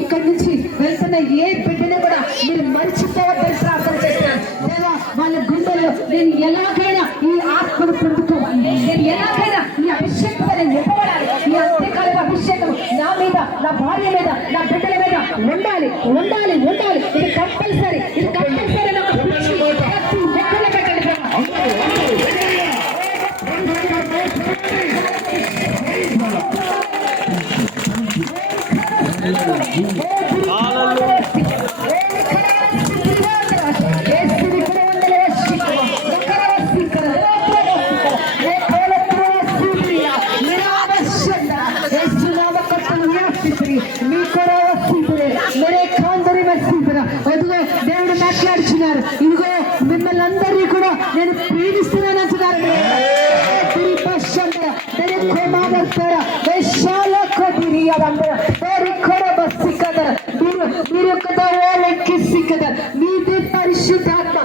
ఇక్కడి నుంచి వెళ్తున్న ఏ బిడ్డను కూడా మీరు మర్చిపోవద్దని ప్రార్థన చేస్తున్నాను. దేవా, వాళ్ళ గుండెల్లో నేను ఎలాగైనా ఈ ఆత్మను పొందుకోవాలి, నేను ఎలాగైనా ఈ అభిషేకం నేను నింపబడాలి, ఈ అంత్యకాల అభిషేకం నా మీద, నా భార్య మీద, నా బిడ్డల మీద ఉండాలి ఉండాలి ఉండాలి. ఇది కంపల్సరీ, ఇది కంపల్సరీ. నాకు ప్రతి ఒక్కరు పెట్టండి. దేవుడు మాట్లాడుతున్నారు. ఇదిగో మిమ్మల్ని అందరినీ కూడా నేను ప్రేమిస్తున్నాను అంటున్నారు. మీరు పరిశుద్ధాత్మ